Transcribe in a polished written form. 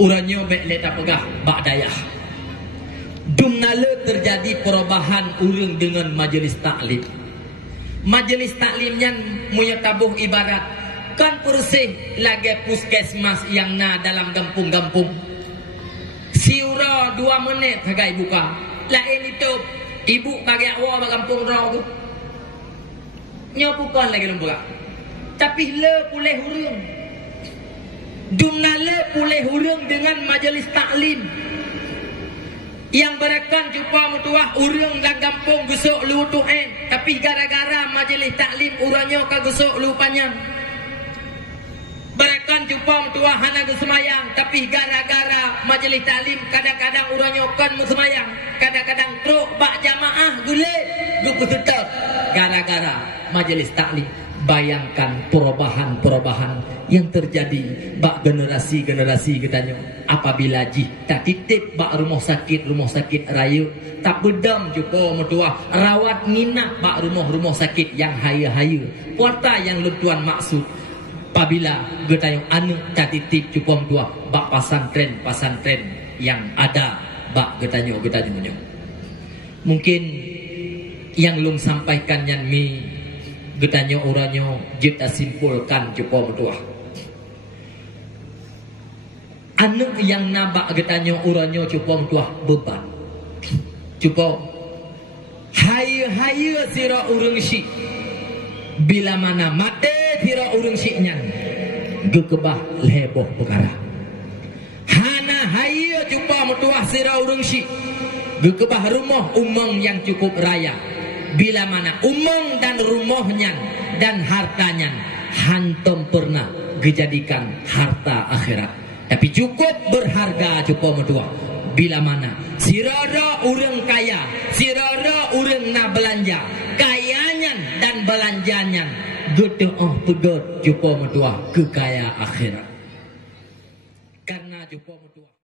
Uranyo mek leta pegah bak dayah. Dumnala terjadi perubahan urang dengan majlis taklim. Majlis taklimnya punya tabuh ibarat kan persih lagi puskesmas yang na dalam kampung-kampung. Siura 2 menit hagai buka. Lain itu ibu bagi awak bagi kampung rau tu. Nya bukan lagi lembura. Tapi le pulih urang. Dumnala pulih urang dengan majlis taklim. Yang berakan cuba mutuah urang dan kampung gusuk lu tuan. Tapi gara-gara majlis taklim urangnya ka gusuk lu panjang. Berakan cuba mutuah hana semayang. Tapi gara-gara majlis taklim kadang-kadang urangnya kan semayang. Kadang-kadang truk bak jamaah gulit gupu tetap. Gara-gara majlis taklim. Bayangkan perubahan-perubahan yang terjadi bak generasi-generasi katanya. Apabila jih tak titip bak rumah sakit raya, tak bedam juga mertua rawat nginap bak rumah-rumah sakit yang haya-haya. Puata yang lentuan maksud. Apabila katanya anak tak titip juga mertua bak pasantren yang ada bak katanya. Mungkin yang lung sampaikan yang mi getanya orangnya kita simpulkan cukup berdoa. Anak yang nabak getanya orangnya cukup berdoa beban. Cukup haya sira urang syik. Bila mana mati sira urang syiknya gekebah leboh perkara. Hana haya cukup berdoa sira urang syik. Gekebah rumah umang yang cukup raya. Bila mana umang dan rumahnya dan hartanya hantam pernah dijadikan harta akhirat. Tapi cukup berharga cukup medua. Bila mana sirara urang kaya, sirara urang na belanja, kayanya dan belanjanya gede pedot cukup medua kekaya akhirat. Karena cukup